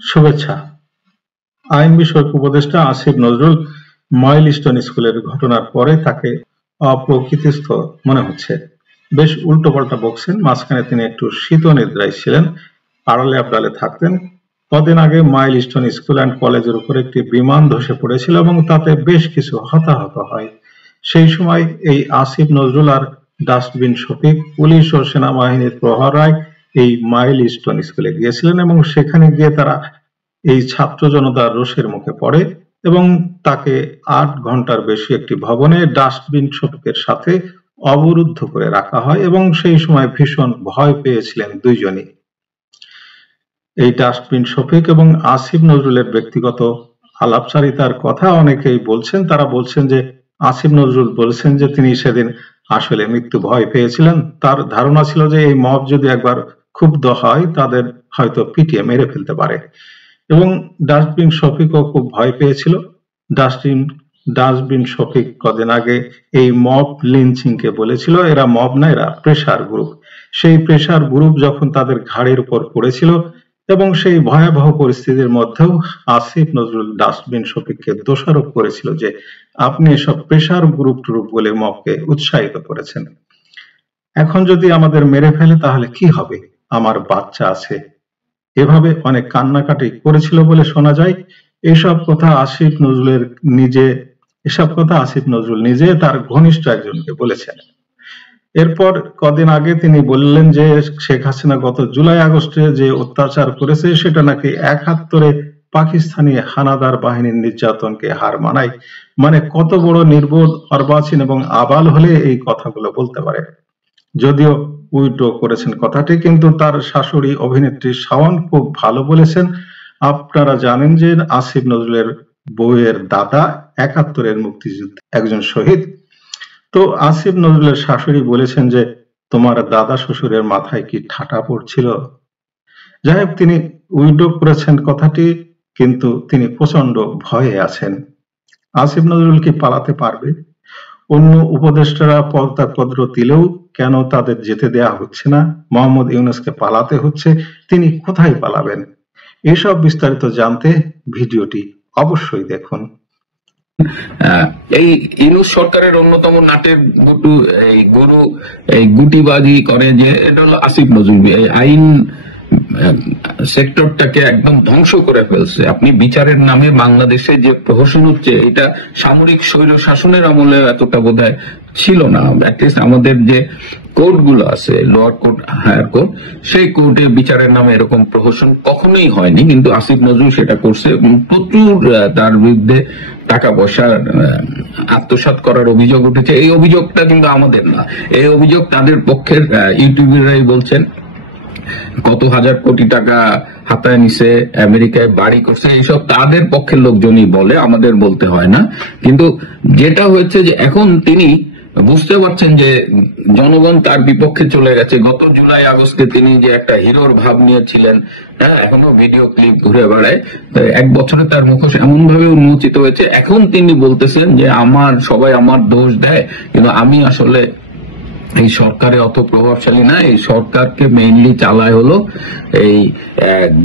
শুভেচ্ছা। আইন বিষয়ক উপদেষ্টা আসিফ নজরুল মাইলস্টোন স্কুলের ঘটনার পরে তাকে অপ্রকৃতিস্থ মনে হচ্ছে। বেশ উল্টোপাল্টা বকছেন। মাঝখানে তিনি একটু শীতনিদ্রায় ছিলেন, আড়ালে আবডালে থাকতেন। কদিন আগে মাইলস্টোন স্কুল অ্যান্ড কলেজের উপর একটি বিমান ধসে পড়েছিল এবং তাতে বেশ কিছু হতাহত হয়। সেই সময় এই আসিফ নজরুল আর ডাস্টবিন শফিক পুলিশ ও সেনাবাহিনীর প্রহরায় এই মাইলস্টোন স্কুলে গিয়েছিলেন এবং সেখানে গিয়ে তারা এই ছাত্র জনতার রোষের মুখে পড়ে এবং তাকে ৮ ঘন্টার বেশি একটি ভবনে ডাস্টবিন শফিকের সাথে অবরুদ্ধ করে রাখা হয় এবং সেই সময় ভীষণ ভয় পেয়েছিলেন দুইজনই। এই ডাস্টবিন শফিক এবং আসিফ নজরুলের ব্যক্তিগত আলাপচারিতার কথা অনেকেই বলছেন। তারা বলছেন যে আসিফ নজরুল বলছেন যে তিনি সেদিন আসলে মৃত্যু ভয় পেয়েছিলেন। তার ধারণা ছিল যে এই মব যদি একবার ক্ষুব্ধ হয় তাদের হয়তো পিটিয়ে মেরে ফেলতে পারে এবং ডাস্টবিন শফিকও খুব ভয় পেয়েছিল। ডাস্টবিন শফিক কদিন আগে এই মব লিঞ্চিংকে বলেছিল এরা মব না, এরা প্রেসার গ্রুপ। সেই প্রেসার গ্রুপ যখন তাদের ঘাড়ের উপর পড়েছিল এবং সেই ভয়াবহ পরিস্থিতির মধ্যেও আসিফ নজরুল ডাস্টবিন শফিককে দোষারোপ করেছিল যে আপনি এসব প্রেসার গ্রুপ বলে মবকে উৎসাহিত করেছেন। এখন যদি আমাদের মেরে ফেলে তাহলে কি হবে? আমার বাচ্চা আছে। এভাবে অনেক কান্নাকাটি করেছিল বলে শোনা যায়। এসব কথা আসিফ নজরুল নিজে তার ঘনিষ্ঠ একজনকে বলেছেন। এরপর কদিন আগে তিনি বললেন যে শেখ হাসিনা গত জুলাই আগস্টে যে অত্যাচার করেছে সেটা নাকি ৭১ পাকিস্তানি হানাদার বাহিনীর নির্যাতনকে হার মানায়। মানে কত বড় নির্বোধ, অর্বাচীন এবং আবাল হলে এই কথাগুলো বলতে পারে। যদিও উইথড্র করেছেন কথাটি, কিন্তু তার শাশুড়ি অভিনেত্রী শাওন খুব ভালো বলেছেন। আপনারা জানেন যে আসিফ নজরুলের বউয়ের দাদা ৭১ মুক্তিযুদ্ধে একজন শহীদ। তো আসিফ নজরুলের শাশুড়ি বলেছেন যে তোমার দাদা শ্বশুরের মাথায় কি ঠাটা পড়ছিল। যাই হোক, তিনি উইথড্র করেছেন কথাটি, কিন্তু তিনি প্রচন্ড ভয়ে আছেন। আসিফ নজরুল কি পালাতে পারবে? অন্য উপদেষ্টারা পদত্যাগপত্র দিলেও কেন তাদের যেতে দেয়া হচ্ছে না? মোহাম্মদ ইউনূসকে পালাতে হচ্ছে, তিনি কোথায় পালাবেন? এসব বিস্তারিত জানতে ভিডিওটি অবশ্যই দেখুন। এই ইউনূস সরকারের অন্যতম নাটের গুরু এই গুটিবাজি করে যে এটা হলো আসিফ নজরুল। এই আইন সেক্টরটাকে একদম ধ্বংস করে ফেলছে। আপনি বিচারের নামে বাংলাদেশে যে প্রহসন হচ্ছে এটা সামরিক স্বৈর শাসনের আমলে এতটা বোধহয় ছিল না। অ্যাটলিস্ট আমাদের যে কোর্ট গুলো আছে, লোয়ার কোর্ট, হায়ার কোর্ট, সেই কোর্টে বিচারের নামে এরকম প্রহসন কখনোই হয়নি, কিন্তু আসিফ নজরুল সেটা করছে এবং প্রচুর তার বিরুদ্ধে টাকা পয়সা আত্মসাৎ করার অভিযোগ উঠেছে। এই অভিযোগটা কিন্তু আমাদের না, এই অভিযোগ তাদের পক্ষের ইউটিউবাররাই বলছেন। কত হাজার কোটি টাকা হাতায় নিছে, আমেরিকায় বাড়ি করছে, এইসব তাদের পক্ষের লোকজনই বলে, আমাদের বলতে হয় না। কিন্তু যেটা হয়েছে যে এখন তিনি বুঝতে পারছেন যে জনগণ তার বিপক্ষে চলে গেছে। গত জুলাই আগস্টে তিনি যে একটা হিরোর ভাব নিয়েছিলেন, হ্যাঁ, এখনো ভিডিও ক্লিপ ঘুরে বেড়ায়, 1 বছরে তার মুখোশ এমন ভাবে উন্মোচিত হয়েছে। এখন তিনি বলতেছেন যে সবাই আমার দোষ দেয়, কিন্তু আমি আসলে এই সরকারে অত প্রভাবশালী না। এই সরকারকে মেইনলি চালায় হলো এই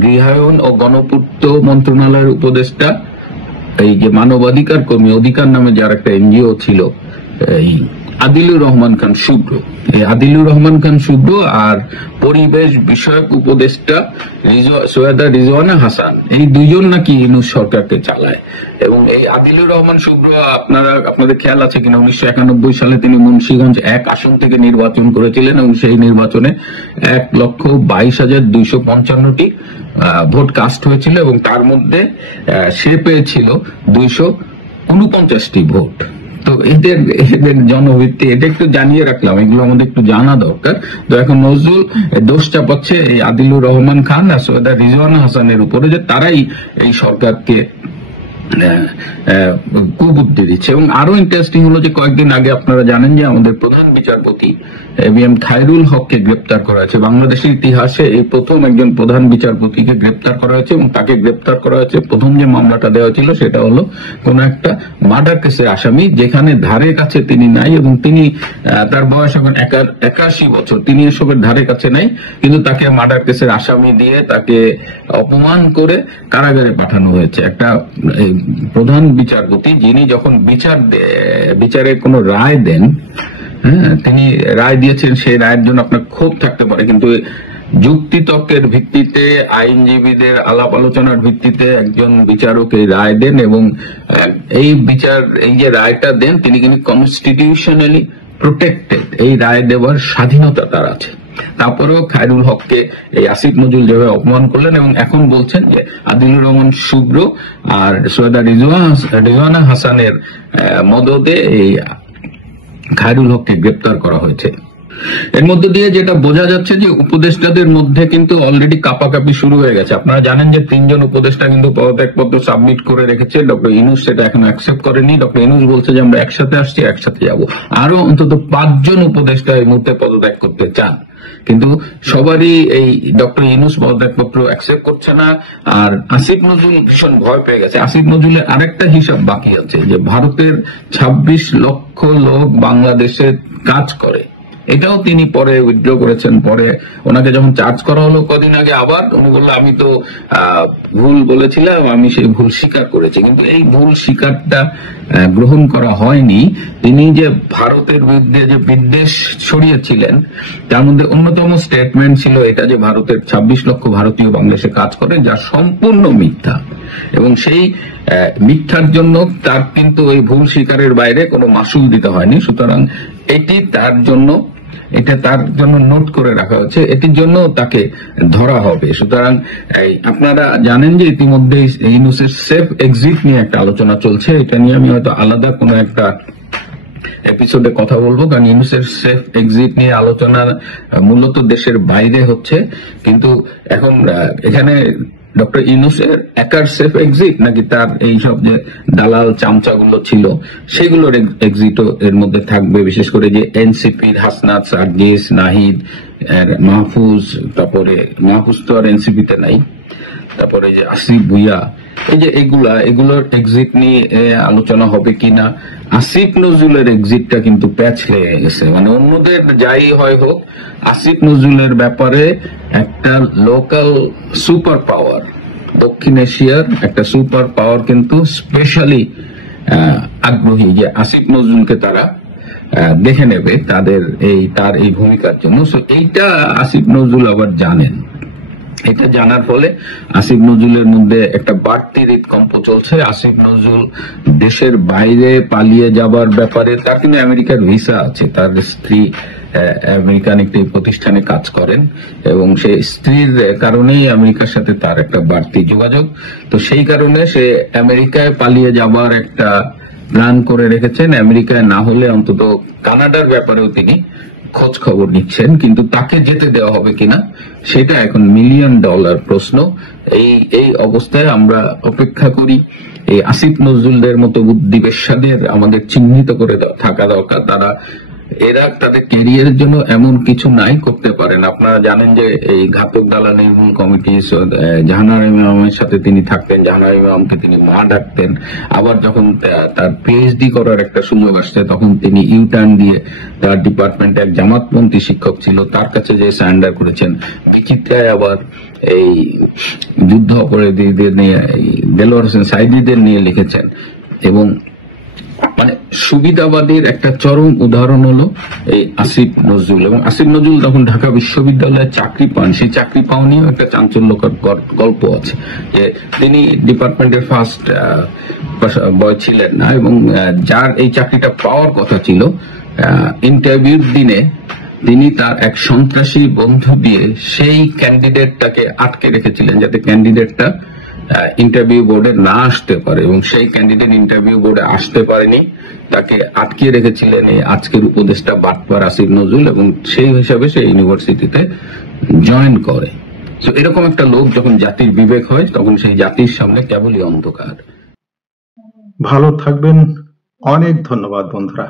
গৃহায়ন ও গণপূর্ত মন্ত্রণালয়ের উপদেষ্টা, এই যে মানবাধিকার কর্মী, অধিকার নামে যার একটা এনজিও ছিল, এই আদিলুর রহমান খান শুভ্র। এই আদিলুর রহমান খান শুভ্র আর পরিবেশ বিষয়ক উপদেষ্টা সৈয়দা রিজওয়ানা হাসান, এই দুইজন নাকি ইউনূস সরকারকে চালায়। এবং এই আদিলুর রহমান শুভ্র আপনাদের খেয়াল আছে কিনা, 1991 সালে তিনি মুন্সিগঞ্জ 1 আসন থেকে নির্বাচন করেছিলেন এবং সেই নির্বাচনে 1,22,255টি ভোট কাস্ট হয়েছিল এবং তার মধ্যে সে পেয়েছিল 249টি ভোট। তো এদের জনভিত্তি, এটা একটু জানিয়ে রাখলাম, এগুলো আমাদের একটু জানা দরকার। তো এখন নজরুল দোষ চাপাচ্ছে এই আদিলুর রহমান খান আর সৈয়দা রিজওয়ানা হাসানের উপরে যে তারাই এই সরকারকে কুবুদ্ধি দিচ্ছে। এবং আরো ইন্টারেস্টিং হলো যে কয়েকদিন আগে আপনারা জানেন যে আমাদের প্রধান বিচারপতি এবিএম খায়রুল হককে গ্রেপ্তার করা হয়েছে। বাংলাদেশের ইতিহাসে এই প্রথম একজন প্রধান বিচারপতিকে গ্রেপ্তার করা হয়েছে, এবং তাকে গ্রেপ্তার করা হয়েছে প্রথম যে মামলাটা দেওয়া ছিল সেটা হলো কোন একটা মার্ডার কেসের আসামি, যেখানে ধারে কাছে তিনি নাই, এবং তিনি তার বয়স এখন 81 বছর, তিনি এসবের ধারে কাছে নাই, কিন্তু তাকে মার্ডার কেসের আসামি দিয়ে তাকে অপমান করে কারাগারে পাঠানো হয়েছে। একটা প্রধান বিচারপতি যিনি যখন বিচারে কোনো রায় দেন, হ্যাঁ, তিনি রায় দিয়েছেন, সেই রায়ের জন্য আপনার ক্ষোভ থাকতে পারে, কিন্তু যুক্তিতর্কের ভিত্তিতে, আইনজীবীদের আলাপ আলোচনার ভিত্তিতে একজন বিচারক এই রায় দেন, এবং এই যে রায়টা দেন তিনি কিন্তু কনস্টিটিউশনালি প্রোটেক্টেড, এই রায় দেওয়ার স্বাধীনতা তার আছে। তারপরেও খায়রুল হককে এই আসিফ নজরুল যেভাবে অপমান করলেন, এবং এখন বলছেন যে আদিলুর রহমান শুভ্র আর সৈয়দা রিজওয়ানা হাসানের মদদে এই খায়রুল হককে গ্রেপ্তার করা হয়েছে। এর মধ্য দিয়ে যেটা বোঝা যাচ্ছে যে উপদেষ্টাদের মধ্যে কিন্তু অলরেডি কাপাকাপি শুরু হয়ে গেছে। আপনারা জানেন যে 3 জন উপদেষ্টা কিন্তু পদত্যাগপত্র সাবমিট করে রেখেছে, ডক্টর ইউনূস সেটা এখন অ্যাকসেপ্ট করেনি। ডক্টর ইউনূস বলছে যে আমরা একসাথে আসছি, একসাথে যাব। আরো অন্তত 5 জন উপদেষ্টা এই মুহূর্তে পদত্যাগ করতে চান, কিন্তু সবারই এই ডক্টর ইউনূস পদত্যাগপত্র অ্যাকসেপ্ট করছে না। আর আসিফ নজরুল ভীষণ ভয় পেয়ে গেছে। আসিফ নজরুলের আরেকটা হিসাব বাকি আছে, যে ভারতের 26 লক্ষ লোক বাংলাদেশে কাজ করে, এটাও তিনি পরে উইথড্র করেছেন। পরে ওনাকে যখন চার্জ করা হলো কদিন আগে, আবার উনি বললেন আমি তো ভুল বলেছিলাম, আমি সেই ভুল স্বীকার করেছি, কিন্তু এই ভুল স্বীকারটা গ্রহণ করা হয়নি। তিনি যে ভারতের বিরুদ্ধে যে বিদ্বেষ ছড়িয়েছিলেন, তার মধ্যে অন্যতম স্টেটমেন্ট ছিল এটা যে ভারতের 26 লক্ষ ভারতীয় বাংলাদেশে কাজ করে, যা সম্পূর্ণ মিথ্যা, এবং সেই মিথ্যার জন্য তার কিন্তু ওই ভুল স্বীকারের বাইরে কোনো মাসুল দিতে হয়নি। সুতরাং এটা তার জন্য নোট করে রাখা হচ্ছে, এটির জন্য তাকে ধরা হবে। সুতরাং আপনারা জানেন যে ইতিমধ্যে ইউনূসের সেফ এক্সিট নিয়ে একটা আলোচনা চলছে, এটা নিয়ে আমি হয়তো আলাদা কোনো একটা এপিসোডে কথা বলবো, কারণ ইউনূসের সেফ এক্সিট নিয়ে আলোচনা মূলত দেশের বাইরে হচ্ছে, কিন্তু এখন এখানে ডক্টর ইউনূসের একার সেফ এক্সিট নাকি তার এইসব যে দালাল চামচাগুলো ছিল সেগুলোর এক্সিটও এর মধ্যে থাকবে, বিশেষ করে যে এনসিপির হাসনাত, সার্জিস, নাহিদ, মাহফুজ, তারপরে মাহফুজ তো আর এনসিপিতে নাই, তারপরে যে আসিফ ভুইয়া, এই যে এগুলোর এক্সিট নিয়ে আলোচনা হবে কিনা। আসিফ নজরুলের এক্সিটটা কিন্তু প্যাচ লেগে গেছে, মানে অন্যদের যাই হয় হোক, আসিফ নজরুলের ব্যাপারে একটা লোকাল সুপার পাওয়ার, দক্ষিণ এশিয়ার একটা সুপার পাওয়ার কিন্তু স্পেশালি আগ্রহী যে আসিফ নজরুলকে তারা দেখে নেবে তার এই ভূমিকার জন্য। এইটা আসিফ নজরুল আবার জানেন। এটা জানার ফলে আসিফ নজরুলের মধ্যে একটা বাড়তি হৃদকম্প চলছে। আসিফ নজরুল দেশের বাইরে পালিয়ে যাবার ব্যাপারে, তার কিন্তু আমেরিকার ভিসা আছে, তার স্ত্রী আমেরিকান একটি প্রতিষ্ঠানে কাজ করেন, এবং সেই স্ত্রীর কারণেই আমেরিকার সাথে তার একটা বাড়তি যোগাযোগ। তো সেই কারণে সে আমেরিকায় পালিয়ে যাবার একটা প্ল্যান করে রেখেছেন। আমেরিকায় না হলে অন্তত কানাডার ব্যাপারেও তিনি খোঁজ খবর নিচ্ছেন, কিন্তু তাকে যেতে দেওয়া হবে কিনা সেটা এখন $1 মিলিয়ন প্রশ্ন। এই অবস্থায় আমরা অপেক্ষা করি। এই আসিফ নজরুলদের মতো বুদ্ধিবেশ্যাদের আমাদের চিহ্নিত করে থাকা দরকার। এরা তাদের ক্যারিয়ারের জন্য এমন কিছু নাই করতে পারেন। আপনারা জানেন যে এই ঘাতক দালাল নির্মূল কমিটি জাহানারা ইমামের সাথে তিনি থাকতেন, জাহানারা ইমামকে তিনি মা ডাকতেন। আবার যখন তার পিএইচডি করার একটা সুযোগ আসছে, তখন তিনি ইউটার্ন দিয়ে তার ডিপার্টমেন্টে এক জামাতপন্থী শিক্ষক ছিল, তার কাছে যে সারেন্ডার করেছেন। বিচিত্রায় আবার এই যুদ্ধ অপরাধীদের নিয়ে, দেলোয়ার হোসেন সাইদিদের নিয়ে লিখেছেন, এবং মানে সুবিধাবাদীর একটা চরম উদাহরণ হলো এই আসিফ নজরুল। এবং আসিফ নজরুল যখন ঢাকা বিশ্ববিদ্যালয়ে চাকরি পান, সেই চাকরি পাওয়া নিয়েও একটা চাঞ্চল্যকর গল্প আছে, যে তিনি ডিপার্টমেন্টের ফার্স্ট বয় ছিলেন না, এবং যার এই চাকরিটা পাওয়ার কথা ছিল, ইন্টারভিউর দিনে তিনি তার এক সন্ত্রাসী বন্ধু দিয়ে সেই ক্যান্ডিডেটটাকে আটকে রেখেছিলেন, যাতে ক্যান্ডিডেটটা ইন্টারভিউ বোর্ডে না আসতে পারে, এবং সেই ক্যান্ডিডেট ইন্টারভিউ বোর্ডে আসতে পারেনি, তাকে আটকিয়ে রেখেছিলেন এই আজকের উপদেষ্টা বাটপার আসিফ নজরুল, এবং সেই হিসাবে সে ইউনিভার্সিটিতে জয়েন করে। তো এরকম একটা লোক যখন জাতির বিবেক হয়, তখন সেই জাতির সামনে কেবলই অন্ধকার। ভালো থাকবেন, অনেক ধন্যবাদ বন্ধুরা।